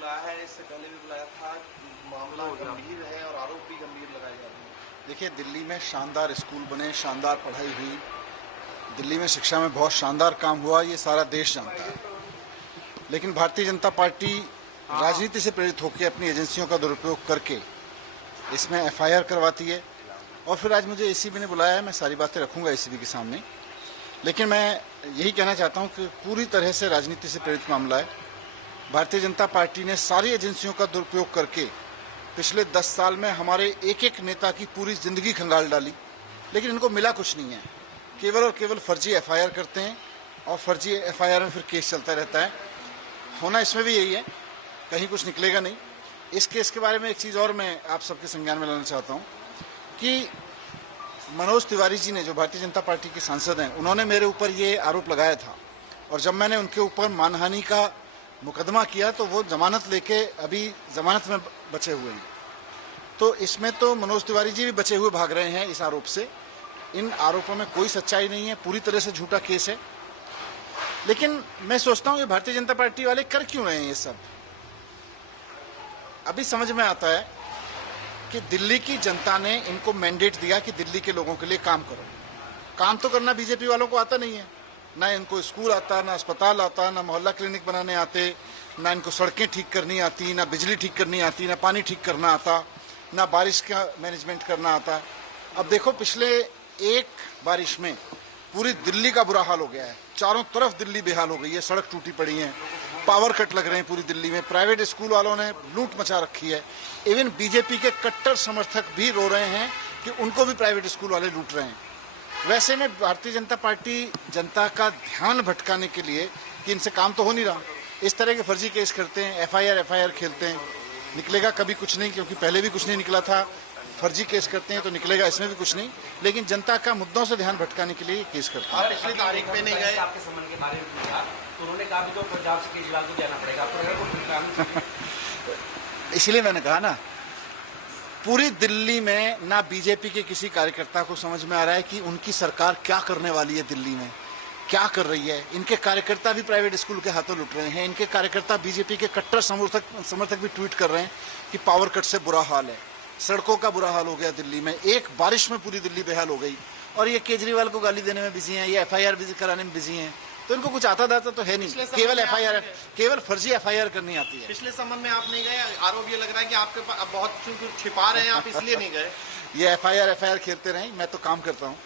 बुलाया है, इससे पहले भी बुलाया था। मामला गंभीर है और आरोप भी गंभीर लगाए जा रहे हैं। देखिए, दिल्ली में शानदार स्कूल बने, शानदार पढ़ाई हुई, दिल्ली में शिक्षा में बहुत शानदार काम हुआ, ये सारा देश जानता है। लेकिन भारतीय जनता पार्टी राजनीति से प्रेरित होकर अपनी एजेंसियों का दुरुपयोग करके इसमें एफआईआर करवाती है। और फिर आज मुझे एसीबी ने बुलाया है, मैं सारी बातें रखूंगा एसीबी के सामने। लेकिन मैं यही कहना चाहता हूं कि पूरी तरह से राजनीति से प्रेरित मामला है। भारतीय जनता पार्टी ने सारी एजेंसियों का दुरुपयोग करके पिछले 10 साल में हमारे एक एक नेता की पूरी जिंदगी खंगाल डाली, लेकिन इनको मिला कुछ नहीं है। केवल और केवल फर्जी एफआईआर करते हैं और फर्जी एफआईआर में फिर केस चलता रहता है। होना इसमें भी यही है, कहीं कुछ निकलेगा नहीं। इस केस के बारे में एक चीज़ और मैं आप सबके संज्ञान में लाना चाहता हूँ कि मनोज तिवारी जी ने, जो भारतीय जनता पार्टी के सांसद हैं, उन्होंने मेरे ऊपर ये आरोप लगाया था। और जब मैंने उनके ऊपर मानहानि का मुकदमा किया तो वो जमानत लेके अभी जमानत में बचे हुए हैं। तो इसमें तो मनोज तिवारी जी भी बचे हुए भाग रहे हैं इस आरोप से। इन आरोपों में कोई सच्चाई नहीं है, पूरी तरह से झूठा केस है। लेकिन मैं सोचता हूँ ये भारतीय जनता पार्टी वाले कर क्यों रहे हैं ये सब। अभी समझ में आता है कि दिल्ली की जनता ने इनको मैंडेट दिया कि दिल्ली के लोगों के लिए काम करो। काम तो करना बीजेपी वालों को आता नहीं है। ना इनको स्कूल आता, ना अस्पताल आता, ना मोहल्ला क्लिनिक बनाने आते, ना इनको सड़कें ठीक करनी आती, ना बिजली ठीक करनी आती, ना पानी ठीक करना आता, ना बारिश का मैनेजमेंट करना आता। अब देखो, पिछले एक बारिश में पूरी दिल्ली का बुरा हाल हो गया है। चारों तरफ दिल्ली बेहाल हो गई है, सड़क टूटी पड़ी है, पावर कट लग रहे हैं पूरी दिल्ली में, प्राइवेट स्कूल वालों ने लूट मचा रखी है। इवन बीजेपी के कट्टर समर्थक भी रो रहे हैं कि उनको भी प्राइवेट स्कूल वाले लूट रहे हैं। वैसे में भारतीय जनता पार्टी जनता का ध्यान भटकाने के लिए कि इनसे काम तो हो नहीं रहा, इस तरह के फर्जी केस करते हैं, एफआईआर खेलते हैं। निकलेगा कभी कुछ नहीं, क्योंकि पहले भी कुछ नहीं निकला था। फर्जी केस करते हैं तो निकलेगा इसमें भी कुछ नहीं। लेकिन जनता का मुद्दों से ध्यान भटकाने के लिए केस करते हैं। पिछली तारीख पे नहीं गए, आपके संबंध के बारे में पूछा तो उन्होंने कहा भी तो पंजाब से केजरीवाल को जाना पड़ेगा, आपको इसलिए मैंने कहा ना, पूरी दिल्ली में ना बीजेपी के किसी कार्यकर्ता को समझ में आ रहा है कि उनकी सरकार क्या करने वाली है, दिल्ली में क्या कर रही है। इनके कार्यकर्ता भी प्राइवेट स्कूल के हाथों लुट रहे हैं। इनके कार्यकर्ता बीजेपी के कट्टर समर्थक भी ट्वीट कर रहे हैं कि पावर कट से बुरा हाल है, सड़कों का बुरा हाल हो गया दिल्ली में, एक बारिश में पूरी दिल्ली बेहाल हो गई। और ये केजरीवाल को गाली देने में बिजी हैं, ये एफआईआर कराने में बिजी हैं। तो इनको कुछ आता दाता तो है नहीं, केवल एफआईआर, केवल फर्जी एफआईआर करनी आती है। पिछले संबंध में आप नहीं गए, आरोप ये लग रहा है कि आपके बहुत छिपा रहे हैं आप, इसलिए नहीं गए। ये एफआईआर खेलते रहे, मैं तो काम करता हूँ।